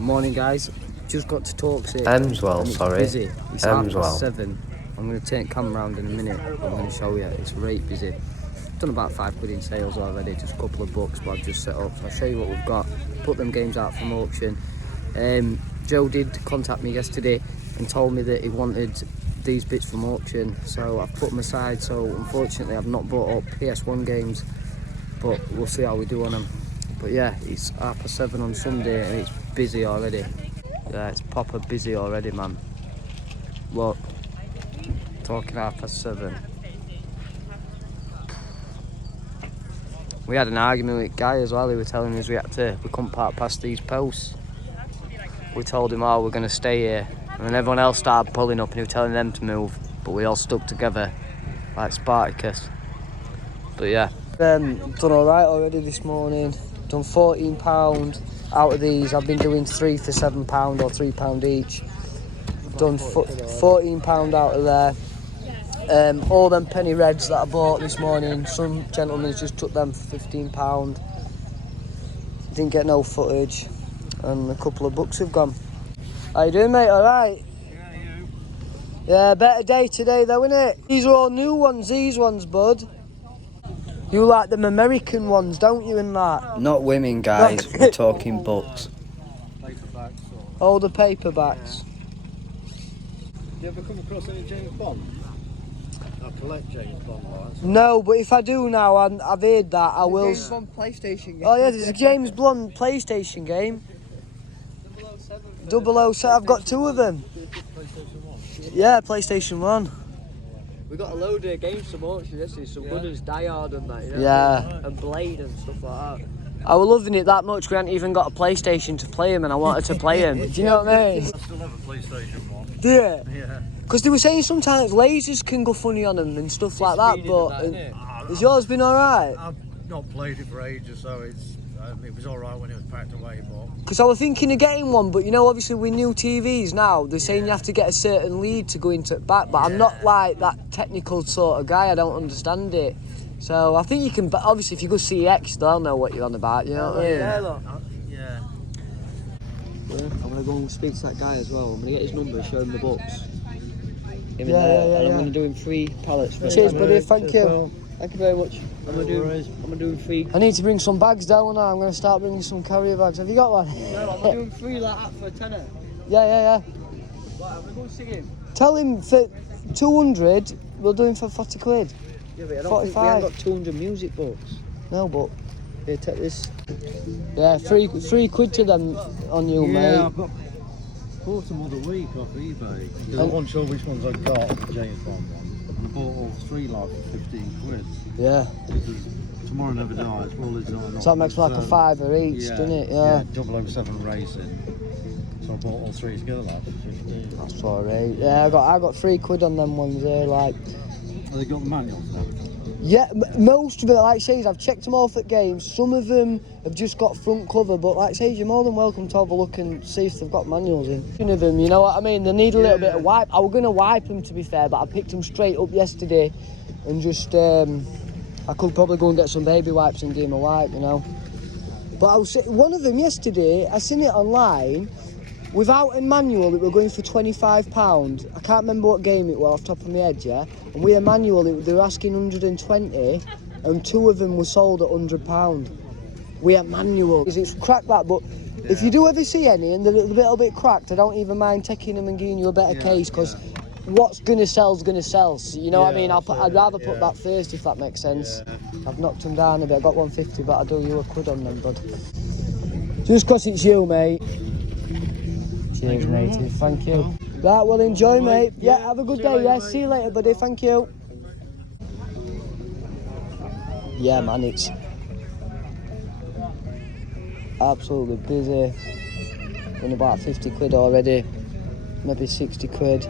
Morning, guys. Just got to talk to Hemswell, sorry. Busy. It's Hemswell. 7:30. I'm going to take camera round in a minute. I'm going to show you. It's right busy. Done about £5 in sales already. Just a couple of books, but I've just set up. So I'll show you what we've got. Put them games out from auction. Joe did contact me yesterday and told me that he wanted these bits from auction. So I've put them aside. So unfortunately, I've not brought up PS1 games, but we'll see how we do on them. But yeah, it's 7:30 on Sunday and it's busy already. Yeah, it's proper busy already, man. Look, talking 7:30. We had an argument with Guy as well. He was telling us we couldn't park past these posts. We told him, oh, we're going to stay here. And then everyone else started pulling up and he was telling them to move. But we all stuck together like Spartacus. But yeah. Done alright already this morning. Done £14 out of these. I've been doing 3 for £7 or £3 each. Done £14 out of there. All them penny reds that I bought this morning, some gentlemen just took them for £15. Didn't get no footage. And a couple of books have gone. How you doing, mate? Alright? Yeah, you? Yeah, better day today though, innit? These are all new ones, these ones, bud. You like them American ones, don't you, in that? Not women, guys. We're talking books. Paperbacks or... All the paperbacks. You ever come across any James Bond? I collect James Bond ones. No, but if I do now, I've heard that, I will... James Bond PlayStation game. Oh yeah, there's a James Bond PlayStation game. 007, I've got 2 of them. PlayStation 1? Yeah, PlayStation 1. We got a load of games from auction yesterday, some good ones, Die Hard and that, you know? Yeah. And Blade and stuff like that. I was loving it that much, we hadn't even got a PlayStation to play him and I wanted to play him. Do you know what I mean? I still have a PlayStation 1. Do you? Yeah. Because they were saying sometimes lasers can go funny on them and stuff like that, but has yours been alright? I've not played it for ages, so it was alright when it was packed away, but... Because I was thinking of getting one, but you know, obviously with new TVs now, they're saying you have to get a certain lead to go into it back, but I'm not like that technical sort of guy, I don't understand it. So I think you can, but obviously if you go CX, they'll know what you're on about, you know what I mean? Yeah. I'm going to go and speak to that guy as well. I'm going to get his number, show him the books. Yeah. And I'm going to do him 3 pallets. Cheers, buddy, thank you. Thank you very much. I'm going to do him 3. I need to bring some bags down now, I'm going to start bringing some carrier bags. Have you got one? No, I'm doing 3 like that for a tenner. Yeah. Right, I'm going to go and see him. Tell him for 200, we'll do him for 40 quid. Yeah, but I don't think we haven't got 200 music books. No, but here, take this. Yeah, 3 quid to them on you, mate. Yeah, I've bought them all the week off eBay. I wasn't sure which ones I got, the James Bond ones. And I bought all 3 like for 15 quid. Yeah. Because tomorrow never dies. Well, it's not. So that makes like a £5 each, doesn't it? Yeah. 007 Racing. So I bought all 3 together like for 15. That's alright. Yeah, I got 3 quid on them ones there, like. Have they got the manuals and everything? Yeah, most of it, like I say, I've checked them off at games. Some of them have just got front cover, but like I say, you're more than welcome to have a look and see if they've got manuals in. Some of them, you know what I mean? They need a little bit of wipe. I was going to wipe them, to be fair, but I picked them straight up yesterday and just, I could probably go and get some baby wipes and give them a wipe, you know. But I was one of them yesterday, I seen it online. Without a manual, it were going for £25. I can't remember what game it was off the top of my head, yeah? And with a manual, they were asking 120, and 2 of them were sold at £100. With a manual. It's cracked that, but if you do ever see any and they're a little bit cracked, I don't even mind taking them and giving you a better case, because what's going to sell's going to sell. So, you know what I mean? I'd rather put that first, if that makes sense. Yeah. I've knocked them down a bit. I got 150, but I'll do you a quid on them, bud. Just because it's you, mate. Cheers, matey. Thank you. Right, well, enjoy, mate. Yeah, have a good day. Yeah, see you later, buddy. Thank you. Yeah, man, it's absolutely busy. Done about 50 quid already, maybe 60 quid.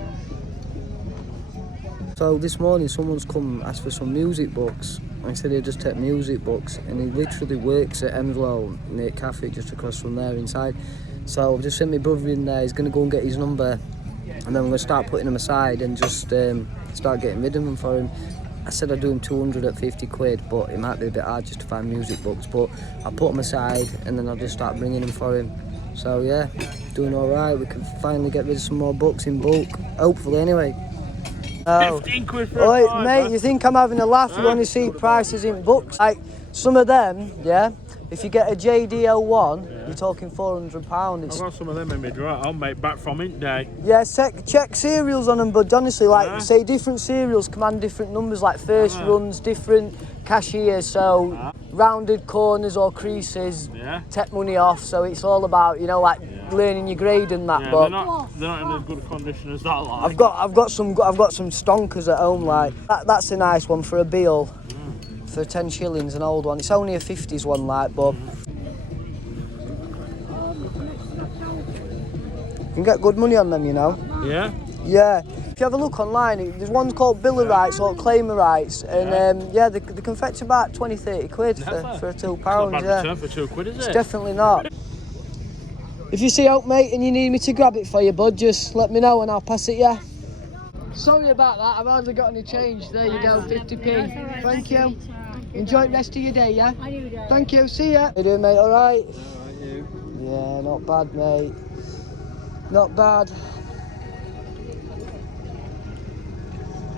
So this morning, someone's come asked for some music books. I said he'd just take music books, and he literally works at hemswell near cafe just across from there inside. So I've just sent my brother in there. He's going to go and get his number, and then I'm going to start putting them aside and just start getting rid of them for him. I said I'd do him 200 at 50 quid, but it might be a bit hard just to find music books. But I'll put them aside and then I'll just start bringing them for him. So yeah. doing alright. We can finally get rid of some more books in bulk. Hopefully, anyway. Oh. 15 quid for a Oi, fiver. mate, you think I'm having a laugh? You only see prices in books. Like, some of them, yeah, if you get a JDL1, you're talking £400. I've got some of them in my drawer. I'll make back from it day. Yeah, check serials on them, but honestly, like, say different serials command different numbers, like first runs, different cashiers, so rounded corners or creases take money off, so it's all about, you know, like learning your grade and that. Yeah, but they're not in as good a condition as that. Like. I've got some stonkers at home, like that's a nice one for a Beal for 10 shillings, an old one. It's only a 50s one, like, but you can get good money on them, you know. Yeah. Yeah. If you have a look online, there's ones called biller rights or claimer rights, and they can fetch about 20-30 quid for a £2. Not bad return for £2, is it? It's definitely not. If you see out, mate, and you need me to grab it for you, bud, just let me know and I'll pass it, yeah? Sorry about that, I've hardly got any change. There you go, 50p. Thank you. Enjoy the rest of your day, yeah? Thank you, see ya. How you doing, mate, alright? Yeah, not bad, mate. Not bad.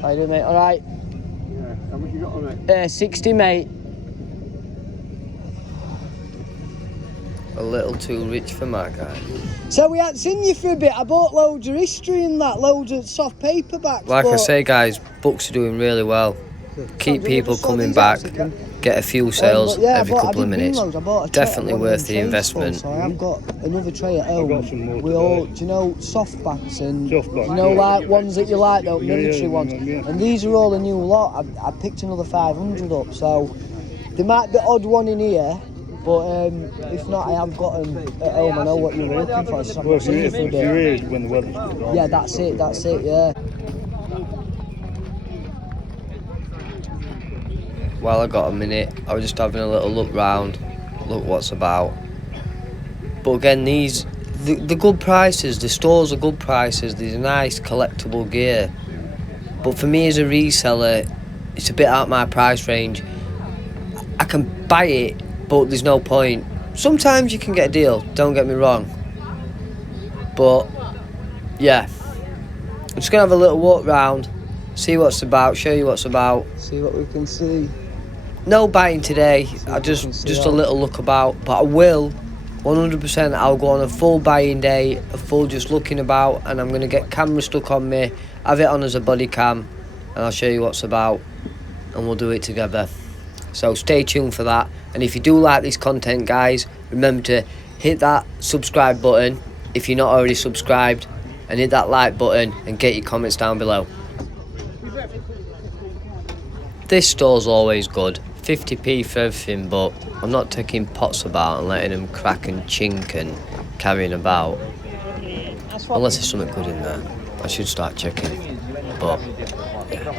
How you doing, mate, alright? Yeah, how much you got on it? 60, mate. A little too rich for my guy. So we hadn't seen you for a bit. I bought loads of history and that, loads of soft paperbacks. Like I say, guys, books are doing really well. Keep people coming back. Get a few sales every couple of minutes. Definitely worth the investment. So I've got another tray at home. got some more We all, do you know, softbacks and Softbacks, you know, yeah. like ones that you like, though, military ones. yeah. And these are all a new lot. I picked another 500 up, so there might be odd one in here. But if not, I have got them at home. I know what you were looking for. So I've Well, not seen you for a bit. when the weather's good on. Yeah, that's it, yeah. While I got a minute, I was just having a little look round, look what's about. But again, the good prices, the stores are good prices, there's nice collectible gear. But for me as a reseller, it's a bit out my price range. I can buy it, but there's no point. Sometimes you can get a deal, don't get me wrong. But yeah, I'm just gonna have a little walk round, see what's about, show you what's about. See what we can see. No buying today, I just a little look about, but I will 100%. I'll go on a full buying day, a full just looking about, and I'm going to get camera stuck on me, have it on as a body cam, and I'll show you what's about, and we'll do it together. So stay tuned for that, and if you do like this content, guys, remember to hit that subscribe button if you're not already subscribed, and hit that like button and get your comments down below. This store's always good, 50p for everything, but I'm not taking pots about and letting them crack and chink and carrying about. Unless there's something good in there, I should start checking, but yeah.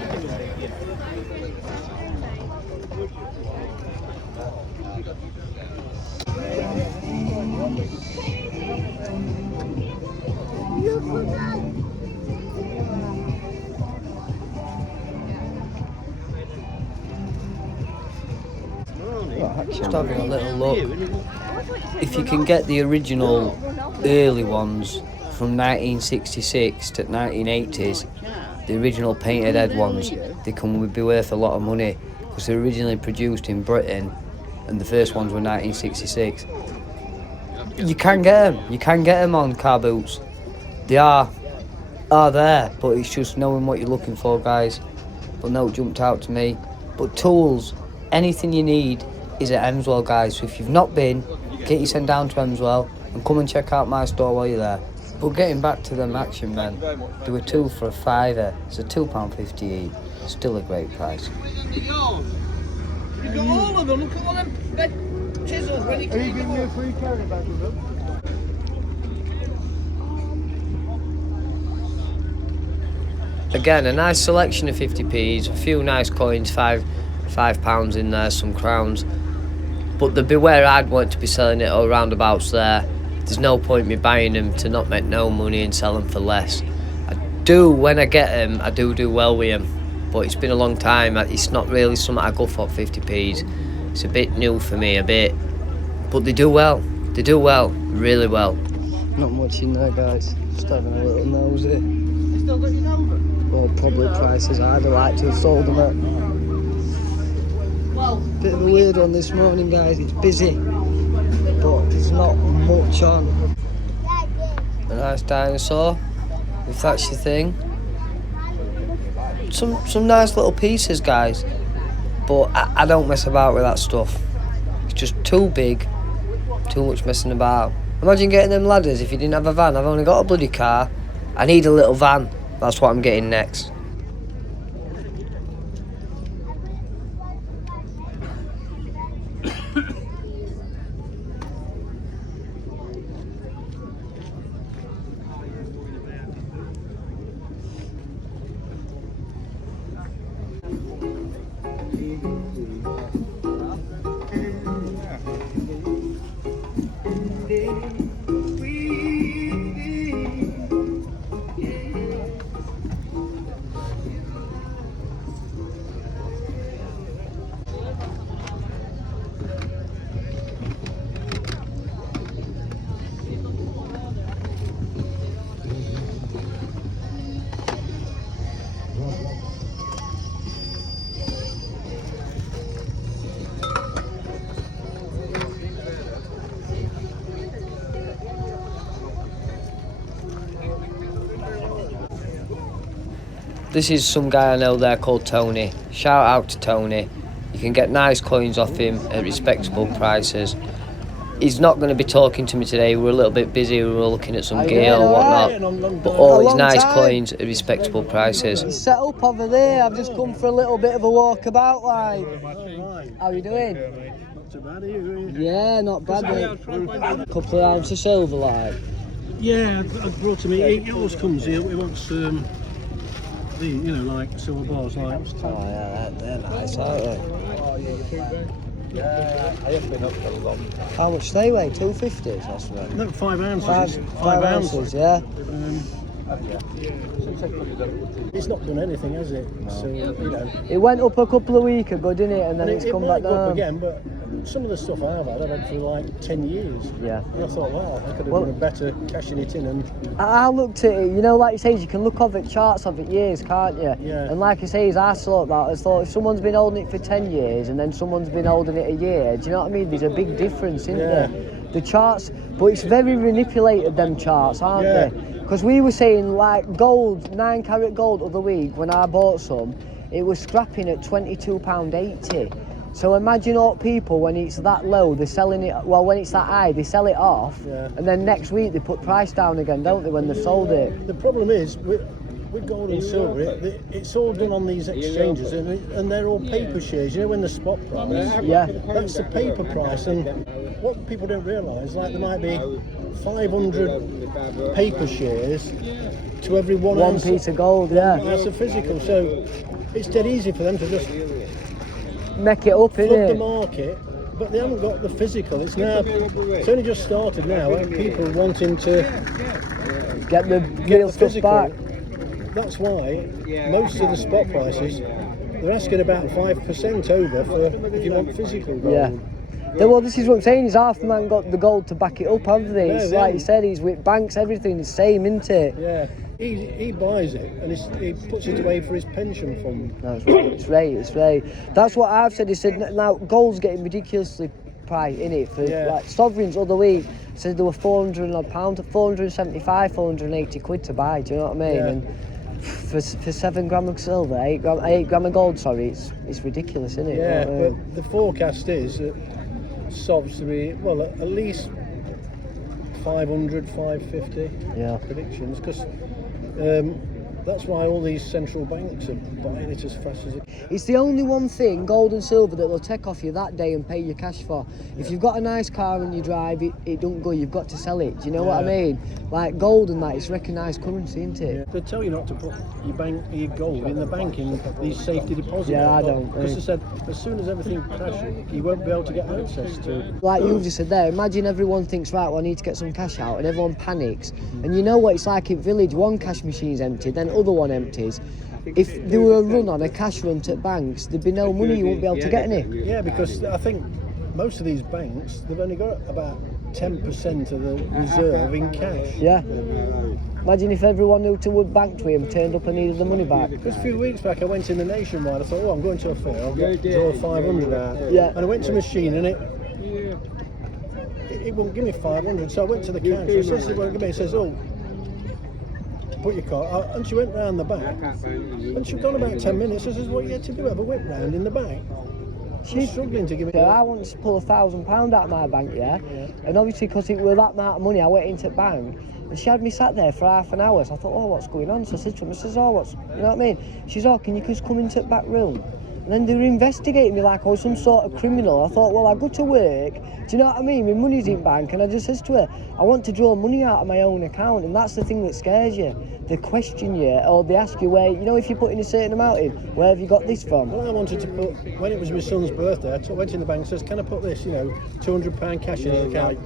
Just having a little look. If you can get the original early ones from 1966 to 1980s, the original painted head ones, they can be worth a lot of money because they're originally produced in Britain and the first ones were 1966. You can get them on car boots. They are there, but it's just knowing what you're looking for, guys. But no, it jumped out to me. But tools, anything you need is at Hemswell, guys. So if you've not been, get yourself down to Hemswell and come and check out my store while you're there. But getting back to them action men, there were two for a £5. It's a £2.50 each. Still a great price. You got all of them. Look at all them chisels ready to Are you giving me a free carry bag with them? Again, a nice selection of 50p's, a few nice coins, £5 in there, some crowns. But the beware I'd want to be selling it all roundabouts there. There's no point me buying them to not make no money and sell them for less. I do, when I get them, I do well with them. But it's been a long time, it's not really something I go for 50p's. It's a bit new for me, a bit. But they do well, really well. Not much in there, guys. Just having a little nosy. You still got your number? Well, probably prices I'd have liked to have sold them at. Well, Bit of a weird one this morning, guys. It's busy, but there's not much on. A nice dinosaur, if that's your thing. Some nice little pieces, guys. But I don't mess about with that stuff. It's just too big, too much messing about. Imagine getting them ladders if you didn't have a van. I've only got a bloody car. I need a little van. That's what I'm getting next. This is some guy I know there called Tony. Shout out to Tony. You can get nice coins off him at respectable prices. He's not going to be talking to me today. We're a little bit busy. We were looking at some gear or whatnot. But always nice coins at respectable prices. He's set up over there. I've just come for a little bit of a walkabout, like. How you doing? Not too bad, are you? Yeah, not bad, mate. Couple of ounces of silver, like. Yeah, I brought him. He always comes here. He wants like silver bars, like. Oh yeah, they're nice, aren't they? Yeah, I haven't been up for a long time. How much they weigh? 250s, that's right. No, 5 ounces. Five ounces, yeah. It's not done anything, has it? No. So, It went up a couple of weeks ago, didn't it? And then it's it come might back go up down. again, but some of the stuff I've had for like 10 years. Yeah. And I thought, wow, I could have done a better cashing it in. And I looked at it, you know, like you say, you can look off at charts of it years, can't you? Yeah. And like you say, I thought that. I thought if someone's been holding it for 10 years and then someone's been holding it a year, do you know what I mean? There's a big difference, isn't there? The charts, but it's very manipulated, them charts, aren't they? Because we were saying, like, gold, 9 carat gold other week, when I bought some, it was scrapping at £22.80. So imagine all people, when it's that low, they're selling it, well, when it's that high, they sell it off, and then next week they put price down again, don't they, when they've sold it? The problem is, with gold and silver, it's all done on these exchanges, and they're all paper shares, you know, when the spot price, that's the paper price, and what people don't realise, like there might be 500 paper shares to every one ounce piece of gold, yeah. That's a physical, so it's dead easy for them to just make it up, flood innit? the market, but they haven't got the physical. It's only just started now, and people wanting to get the real stuff physical back. That's why most of the spot prices, they're asking about 5% over for if you want physical gold. Yeah. Well, this is what I'm saying, is half the man got the gold to back it up, haven't they? It's like you said, he's with banks, everything the same, isn't it? Yeah. He buys it and he puts it away for his pension fund. That's right, it's right. That's what I've said. He said, now gold's getting ridiculously priced, innit? For like sovereigns other week said there were £400 odd, 475, 480 quid to buy, do you know what I mean? Yeah. And for 7 gram of silver, 8 gram of gold, sorry, it's ridiculous, isn't it? Yeah, but the forecast is that sovs to be, well, at least 500, 550 predictions, because that's why all these central banks are buying it as fast as it can. It's the only one thing, gold and silver, that they'll take off you that day and pay you cash for. If you've got a nice car and you drive it, it don't go, you've got to sell it. Do you know what I mean? Like gold and that, it's recognised currency, isn't it? They tell you not to put your gold in the bank in these safety deposits. Yeah, I don't. Because they said as soon as everything crashes, you won't be able to get access to it. Like you just said there, imagine everyone thinks, right, well, I need to get some cash out, and everyone panics. And you know what it's like in village, one cash machine's empty, then other one empties. If there were a run on, a cash run to banks, there'd be no money, you won't be able to get any. Yeah, because I think most of these banks, they've only got about 10% of the reserve in cash. Yeah. Imagine if everyone who would bank to him turned up and needed the money back. Just a few weeks back, I went in the Nationwide. I thought, oh, I'm going to a fair. I'll draw 500 out. Yeah. And I went to the machine, and it won't give me 500. So I went to the counter. It says, it says, oh, put your card. And she went round the back. And she'd gone about 10 minutes. I says, what you had to do? Have a whip round in the back. She's struggling to give me. I wanted to pull £1,000 out of my bank, yeah? And obviously, because it was that amount of money, I went into the bank. And she had me sat there for half an hour. So I thought, oh, what's going on? So I said to her, I says, oh, what's, you know what I mean? She's, oh, can you just come into the back room? And then they were investigating me like I was some sort of criminal. I thought, well, I go to work, do you know what I mean? My money's in bank, and I just says to her, I want to draw money out of my own account, and that's the thing that scares you. They question you, or they ask you where, you know, if you put in a certain amount in, where have you got this from? Well, I wanted to put, when it was my son's birthday, I went in the bank and says, can I put this, £200 cash in the account?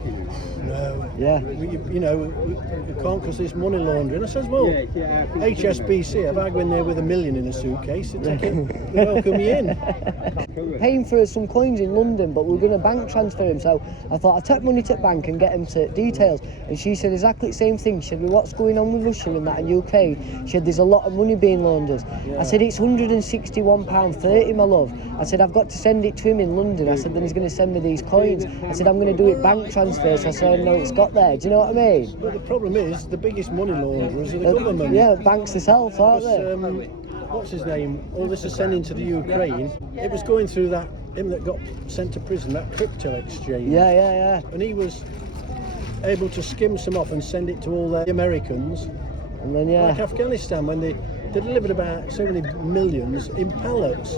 No. Yeah. You can't because it's money laundering. I says, well, HSBC, if I go in there with $1 million in a suitcase, they welcome you in. Paying for some coins in London, but we're going to bank transfer him. So I thought I'd take money to the bank and get him to details. And she said exactly the same thing. She said, well, what's going on with Russia and that in Ukraine? She said, there's a lot of money being laundered. I said, it's £161.30, my love. I said, I've got to send it to him in London. I said, then he's going to send me these coins. I said, I'm going to do it bank transfer. So I said, no, it's got there. Do you know what I mean? But the problem is, the biggest money launderers are the government. Yeah, banks themselves, aren't they? What's his name? All this is sending to the Ukraine. It was going through him that got sent to prison, that crypto exchange. Yeah. And he was able to skim some off and send it to all the Americans. And then, like Afghanistan, when they delivered about so many millions in pallets,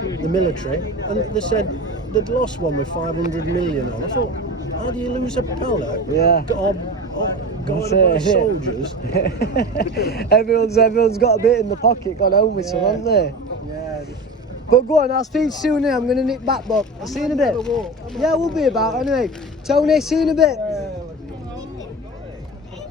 the military, and they said they'd lost one with 500 million on. I thought, how do you lose a pallet? Yeah. Got by soldiers. everyone's got a bit in the pocket, gone home with some, haven't they? Yeah. But go on, I'll speak to you soon. I'm going to nip back, but I'll see you in a bit. Yeah, we'll be about anyway. Tony, see you in a bit.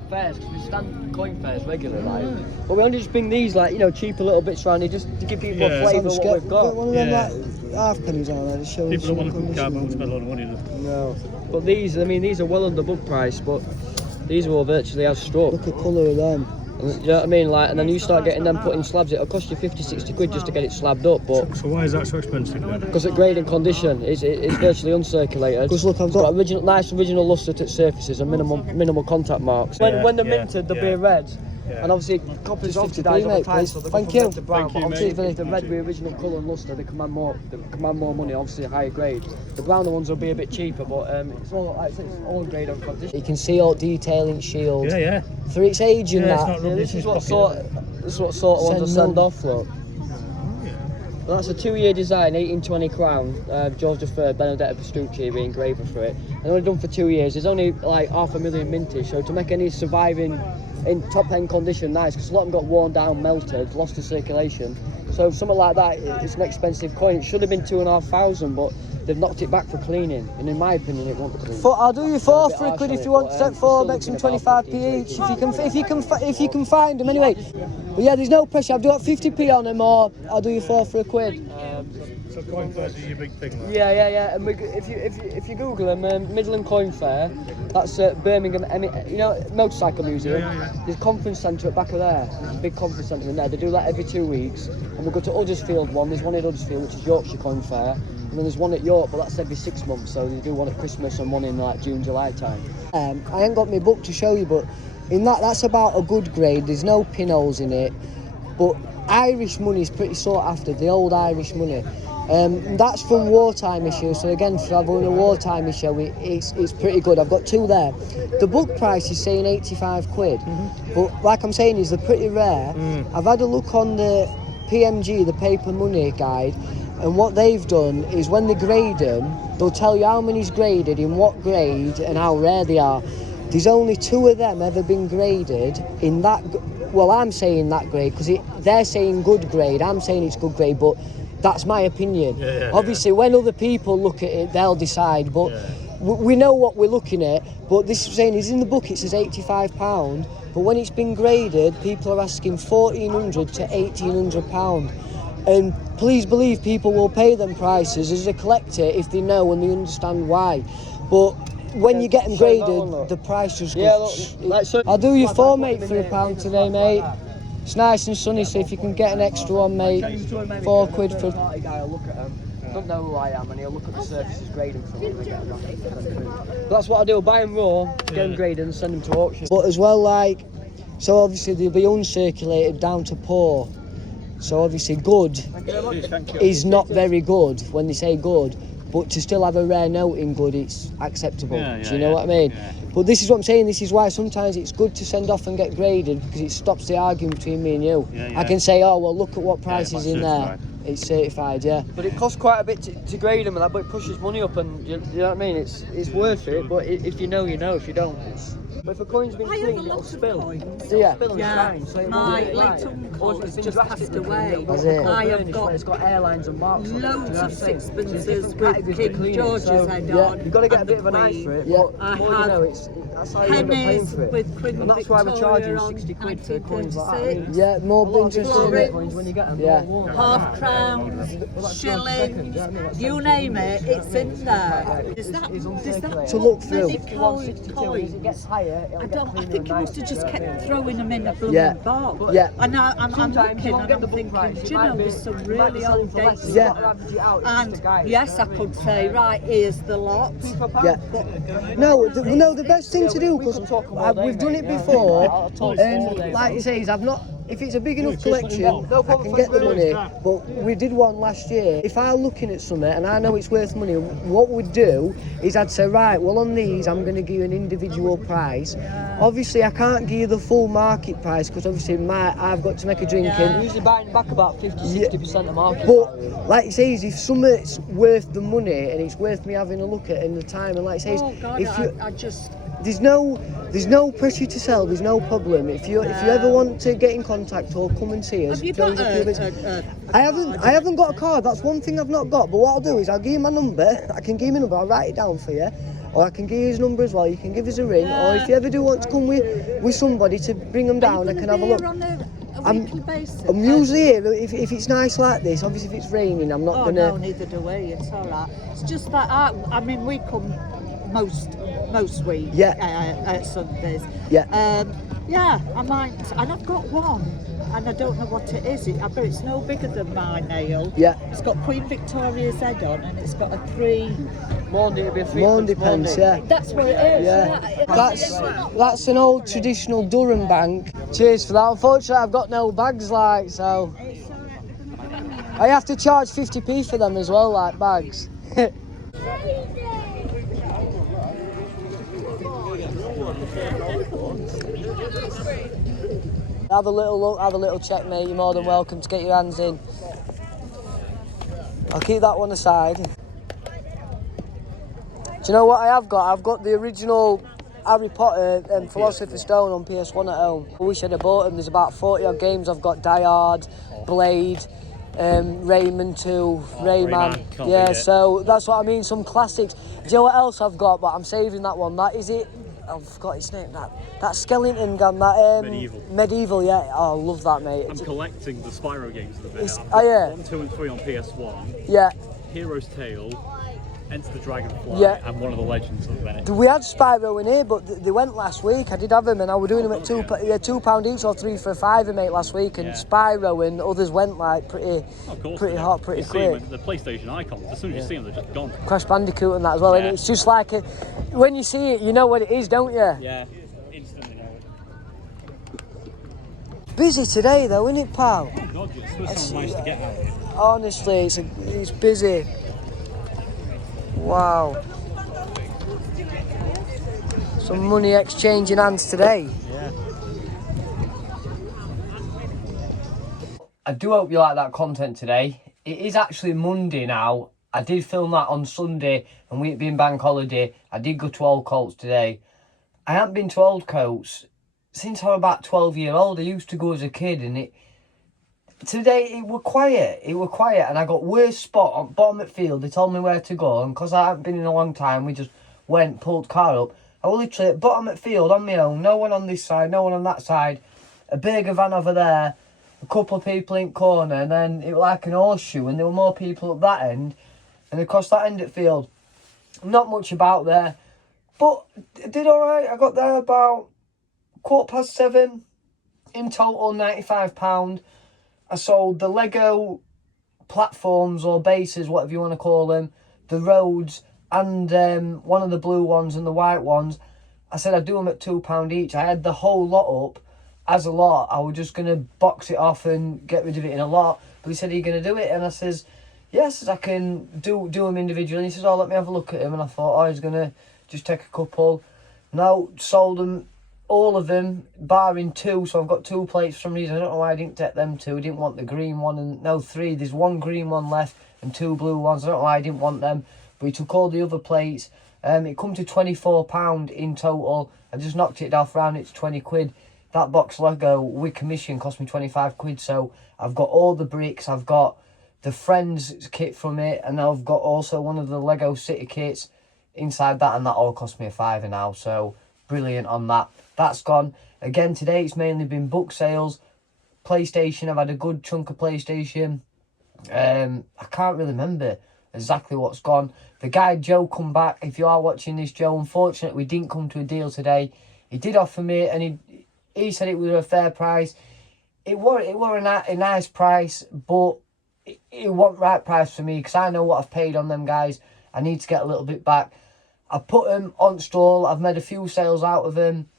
Fairs, because we stand coin fairs regularly, like. But we only just bring these, cheaper little bits around here just to give people a flavour of what we've got. One of them, half pennies on there, to show people don't want to spend a lot of money. No. But these are well under book price, but these will virtually have struck. Look at the colour of them. And, you know what I mean? And then you start getting them put in slabs, it'll cost you 50, 60 quid just to get it slabbed up. But So why is that so expensive then? because at grade and condition, it's virtually uncirculated. Because look, I've got nice original lustre to surfaces and minimal contact marks. When they're minted, they'll be red. Yeah. And obviously, coppers obviously dies over time, so they go from red to brown. But obviously, if they're red with original colour and lustre, they command more money. Obviously, a higher grade. The browner ones will be a bit cheaper, but it's all grade on condition. You can see all detailing shield. Yeah. Through its age and Yeah, that. it's not This is what rubbish, sort of ones I send off. Look. Well, that's a 2-year design, 1820 crown. George III, Benedetto Pastucci, the engraver for it. And only done for 2 years. There's only like 500,000 mintage, so to make any surviving in top end condition, nice, because a lot of them got worn down, melted, lost to circulation. So something like that, it's an expensive coin. It should have been 2,500, but they've knocked it back for cleaning. And in my opinion, it won't clean. I'll do you 4 for a quid if you want to take 4, make some 25p each. If you can find them anyway. But yeah, there's no pressure. I've got 50p on them, or I'll do you 4 for a quid. So coin fairs are your big thing, like? Yeah. And if you Google them, Midland Coin Fair, that's Birmingham. Motorcycle Museum. Yeah. There's a conference centre at the back of there. There's a big conference centre in there. They do that every 2 weeks. And we'll go to Huddersfield one. There's one at Huddersfield, which is Yorkshire Coin Fair. And then there's one at York, but that's every 6 months. So they do one at Christmas and one in like June, July time. I ain't got my book to show you, but in that's about a good grade. There's no pinholes in it, but Irish money is pretty sought after. The old Irish money. That's from wartime issue, so again, if you're having a wartime issue, it's pretty good. I've got 2 there. The book price is saying 85 quid, but like I'm saying, they're pretty rare. I've had a look on the PMG, the paper money guide, and what they've done is when they grade them, they'll tell you how many's graded, in what grade, and how rare they are. There's only 2 of them ever been graded in that, well, I'm saying that grade, because they're saying good grade, I'm saying it's good grade, but that's my opinion. Obviously, when other people look at it, they'll decide, but we know what we're looking at. But this is saying is in the book, it says £85, but when it's been graded, people are asking £1,400 to £1,800. And please believe people will pay them prices as a collector if they know and they understand why. But when you get them Show that graded, one, look. the price just Yeah, goes. look, like so. I'll do you 4, mate, for £1 today, mate. It's nice and sunny, so if you can get an extra one, mate, £4 for. Party guy will look at them, don't know who I am, and he'll look at the surfaces, grade them for me, and get them back. That's what I do, buy them raw, get them graded and send them to auction. But as well, like, so obviously they'll be uncirculated down to poor. So obviously good is not very good when they say good, but to still have a rare note in good, it's acceptable. Do you know what I mean? Yeah. But this is what I'm saying, this is why sometimes it's good to send off and get graded, because it stops the argument between me and you. I can say, oh, well, look at what price is in there. It's certified, yeah. But it costs quite a bit to grade them and that, but it pushes money up, and you know what I mean? It's worth it, but if you know, you know. If you don't, it's... But if a coin's been cleaned, it'll spill. Yeah. Spill and shine, so it My won't late be uncle It's has been just passed drastically away. cleaned. Has it? I have got It's got airlines and marks on it. loads of sixpences categories with to King clean it, George's so, head yeah, on. You've got to get a and bit of the an eye Queen. for it, Yeah. but I more you have know, that's how you end up paying Pennies for it. with Queen And that's why we're charging Victoria on 60 quid for coins like that. I mean, 1926. Yeah, more a lot of interesting. Florence. coins when you get them. Yeah. Half crowns, shillings, you name it, it's in there. Does that To look through. many coins? It gets higher, it'll I get don't. I cleaner think and he must have nicer, just do you know what I kept mean? throwing them in a blooming Yeah. box. Yeah. And I'm Sometimes you looking won't and get I'm the book thinking, price. do It you might know, be- there's some it might be really selling old for less, dates. it's Yeah. not average it out, it's just And a guide, yes, you I know what could say, right, here's the lot. Yeah. No, the best thing to do, because we've done it before, and like you say, is I've not. If it's a big enough collection, I can get the money. But we did one last year. If I'm looking at something and I know it's worth money, what we'd do is I'd say, right, well on these I'm going to give you an individual price. Obviously, I can't give you the full market price because obviously I've got to make a drink in. Usually buying back about 50-60% of market But value. like you say, if something's worth the money and it's worth me having a look at in the time, and like you say, Oh God, if you I just. there's no pressure to sell. There's no problem. If you ever want to get in contact or come and see us, Have you Joe's got a few bits. I haven't got a card. That's one thing I've not got. But what I'll do is I'll give you my number. I can give you my number. I'll write it down for you. Or I can give you his number as well. You can give us a ring. Or if you ever do want to come with somebody to bring them down, I can have a look. On a I'm- weekly basis? I'm usually here if it's nice like this. Obviously, if it's raining, I'm not Oh gonna. no, neither do we. It's all right. It's just that I mean, we come most weeks. Yeah. At Sundays. Yeah. Yeah, I might, and I've got one, and I don't know what it is. I bet it's no bigger than my nail. Yeah. It's got Queen Victoria's head on, and it's got a 3. Monday it'll be a 3 Monday pence, yeah. That's what it is. Yeah, that's an old traditional Durham bank. Cheers for that. Unfortunately, I've got no bags, like, so I have to charge 50p for them as well, like bags. Have a little look, have a little check, mate. You're more than welcome to get your hands in. I'll keep that one aside. Do you know what I have got? I've got the original Harry Potter and Philosopher's Stone on PS1 at home. I wish I'd have bought them. There's about 40 odd games. I've got Die Hard, Blade, Rayman 2, Rayman. Can't Yeah, beat it. so that's what I mean, some classics. Do you know what else I've got? But I'm saving that one. That is it. I forgot its name. That skeleton gun. That Medieval. Medieval. Yeah. Oh, I love that, mate. I'm collecting the Spyro games a bit. It's- I've oh, got yeah. 1, 2 and 3 on PS1, Yeah. Hero's Tale, Enter the Dragonfly, Yeah. and one of the Legends of Venice. We had Spyro in here, but they went last week. I did have them, and I was doing them at £2 each or 3 for a £5, mate, last week. And Yeah. Spyro and others went like pretty Of course, pretty they do. hot, pretty you see 'em quick. with the PlayStation icons. As soon as you see them, they're just gone. Crash Bandicoot and that as well. And Yeah. it's just like when you see it, you know what it is, don't you? Yeah, instantly know it. Busy today, though, isn't it, pal? Oh God, it's supposed to manage to get out. Honestly, it's busy. Wow. Some money exchanging hands today. Yeah. I do hope you like that content today. It is actually Monday now. I did film that on Sunday, and with it being bank holiday, I did go to Old Coats today. I haven't been to Old Coats since I was about 12-year-old. I used to go as a kid, and today it were quiet. It were quiet, and I got worst spot on bottom at field. They told me where to go, and because I haven't been in a long time, we just went, pulled car up. I was literally at bottom at field on my own. No one on this side, no one on that side. A bigger van over there. A couple of people in corner, and then it was like an horseshoe, and there were more people at that end, and across that end at field. Not much about there. But I did alright. I got there about 7:15. In total, £95. I sold the Lego platforms or bases, whatever you want to call them, the roads, and one of the blue ones and the white ones. I said I'd do them at £2 each. I had the whole lot up as a lot. I was just going to box it off and get rid of it in a lot. But he said, are you going to do it? And I says, yes, I can do them individually. He says, oh, let me have a look at him. And I thought, oh, he's going to just take a couple. No, sold them, all of them, barring two. So I've got 2 plates from these. I don't know why I didn't take them 2. I didn't want the green one. And no, 3. There's 1 green one left and 2 blue ones. I don't know why I didn't want them. But he took all the other plates. It come to £24 in total. I just knocked it off round. It's 20 quid. That box Lego with commission cost me 25 quid. So I've got all the bricks. I've got the Friends kit from it. And I've got also one of the Lego City kits inside that. And that all cost me a £5 now. So brilliant on that. That's gone. Again, today it's mainly been book sales. PlayStation, I've had a good chunk of PlayStation. I can't really remember exactly what's gone. The guy Joe come back. If you are watching this, Joe, unfortunately we didn't come to a deal today. He did offer me, and he said it was a fair price. It were a nice price, but it wasn't right price for me because I know what I've paid on them guys. I need to get a little bit back. I put them on stall. I've made a few sales out of them.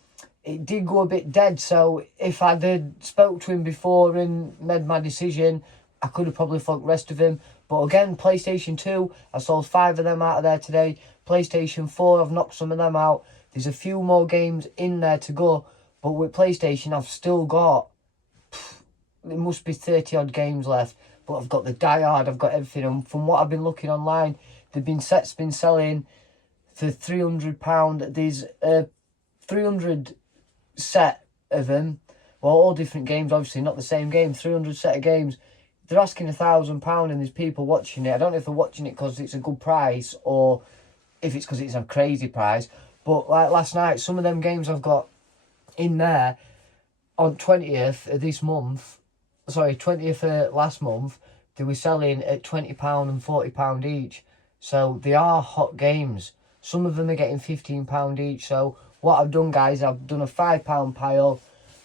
It did go a bit dead, so if I did spoke to him before and made my decision, I could have probably fucked the rest of him. But again, PlayStation 2, I sold 5 of them out of there today. PlayStation 4, I've knocked some of them out. There's a few more games in there to go. But with PlayStation, I've still got, it must be 30 odd games left. But I've got the Die Hard, I've got everything. And from what I've been looking online, sets been selling for £300. There's 300 set of them. Well, all different games, obviously, not the same game. 300 set of games. They're asking £1,000 and there's people watching it. I don't know if they're watching it because it's a good price or if it's because it's a crazy price. But like last night, some of them games I've got in there on 20th of this month, 20th of last month, they were selling at £20 and £40 each. So they are hot games. Some of them are getting £15 each. So what I've done, guys, I've done a £5 pile.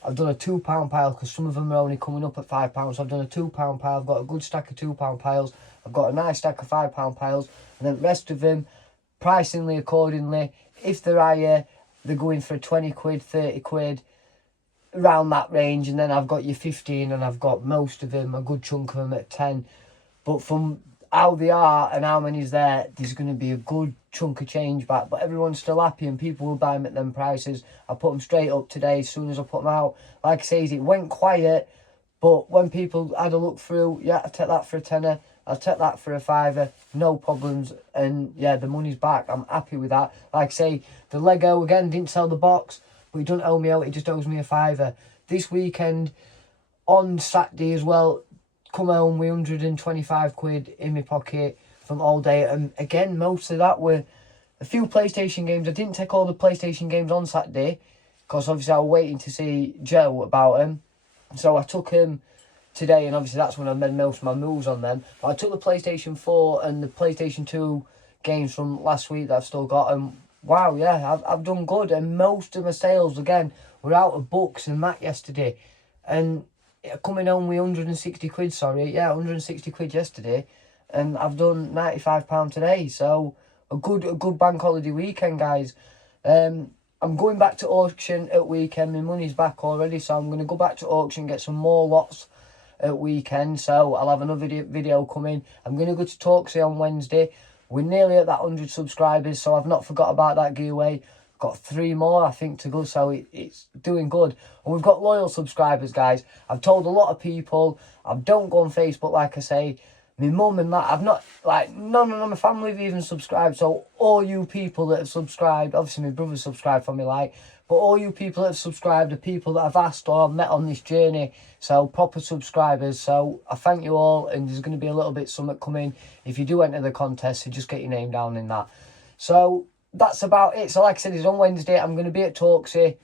I've done a £2 pile because some of them are only coming up at £5. So I've done a £2 pile. I've got a good stack of £2 piles. I've got a nice stack of £5 piles. And then the rest of them, pricingly accordingly, if they're higher, they're going for 20 quid, 30 quid, around that range. And then I've got your 15 and I've got most of them, a good chunk of them at 10. But from how they are and how many's there's going to be a good chunk of change back. But everyone's still happy and people will buy them at them prices. I put them straight up today as soon as I put them out. Like I say, it went quiet, but when people had a look through, yeah, I'll take that for a tenner. I'll take that for a £5, no problems. And yeah, the money's back. I'm happy with that. Like I say, the Lego, again, didn't sell the box, but he doesn't owe me out. He just owes me a £5. This weekend, on Saturday as well, come home with 125 quid in my pocket from all day. And again, most of that were a few PlayStation games. I didn't take all the PlayStation games on Saturday because obviously I was waiting to see Joe about them. So I took him today, and obviously that's when I made most of my moves on them. But I took the PlayStation 4 and the PlayStation 2 games from last week that I've still got, and wow, yeah, I've done good. And most of my sales, again, were out of books and that yesterday. And coming home with 160 quid, 160 quid yesterday. And I've done £95 today. So a good bank holiday weekend, guys. I'm going back to auction at weekend. My money's back already, so I'm going to go back to auction, get some more lots at weekend. So I'll have another video coming. I'm going to go to Talksy on Wednesday. We're nearly at that 100 subscribers, so I've not forgot about that giveaway. Got 3 more, I think, to go, so it's doing good. And we've got loyal subscribers, guys. I've told a lot of people, I don't go on Facebook, like I say. My mum and that, I've not, like, none of my family have even subscribed. So all you people that have subscribed, obviously my brother subscribed for me, like, but all you people that have subscribed are people that I've asked or met on this journey. So proper subscribers. So I thank you all, and there's going to be a little bit something coming. If you do enter the contest, so just get your name down in that. So that's about it. So like I said, it's on Wednesday. I'm going to be at Talksy.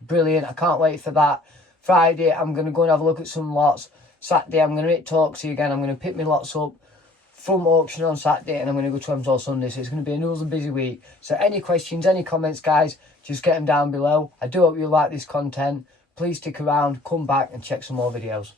Brilliant. I can't wait for that. Friday, I'm going to go and have a look at some lots. Saturday, I'm going to hit Talksy again. I'm going to pick my lots up. front auction on Saturday, and I'm going to go to hemswell Sunday, so it's going to be another busy week. So any questions, any comments, guys, just get them down below. I do hope you like this content. Please stick around, come back and check some more videos.